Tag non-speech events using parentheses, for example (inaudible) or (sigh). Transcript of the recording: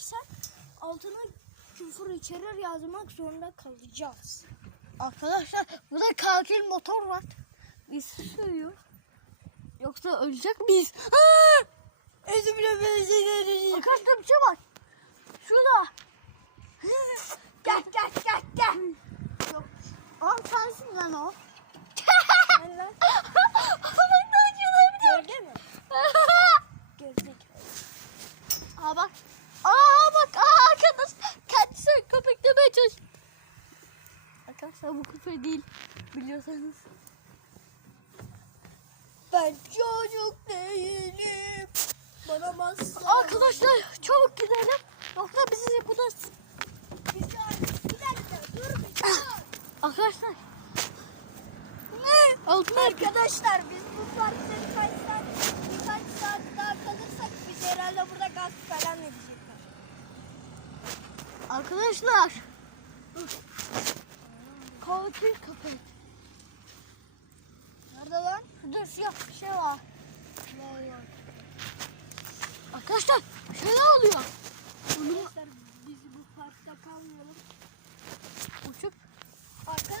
edersen altına küfür içerir yazmak zorunda kalacağız. Arkadaşlar burada katil motor var. Biz sürüyor. Yoksa ölecek miyiz? Özür dilerim. Arkadaşlar bir şey var. Şurada. (laughs) Gel gel gel gel. Arkadaşlar bu küfür değil. Biliyorsanız. Ben çocuk değilim. Bana masal. Arkadaşlar çabuk gidelim. Yoksa bizi bir dakika. Arkadaşlar. Ne? Altına Arkadaşlar biz bu parkta birkaç saat, birkaç saat daha kalırsak biz herhalde burada gaz falan edecekler. Arkadaşlar. Katil köpek. Nerede lan? Şurada siyah bir şey var. Vay vay. Arkadaşlar bir şeyler oluyor. Arkadaşlar biz bu parkta kalmayalım. Uçup Arkadaşlar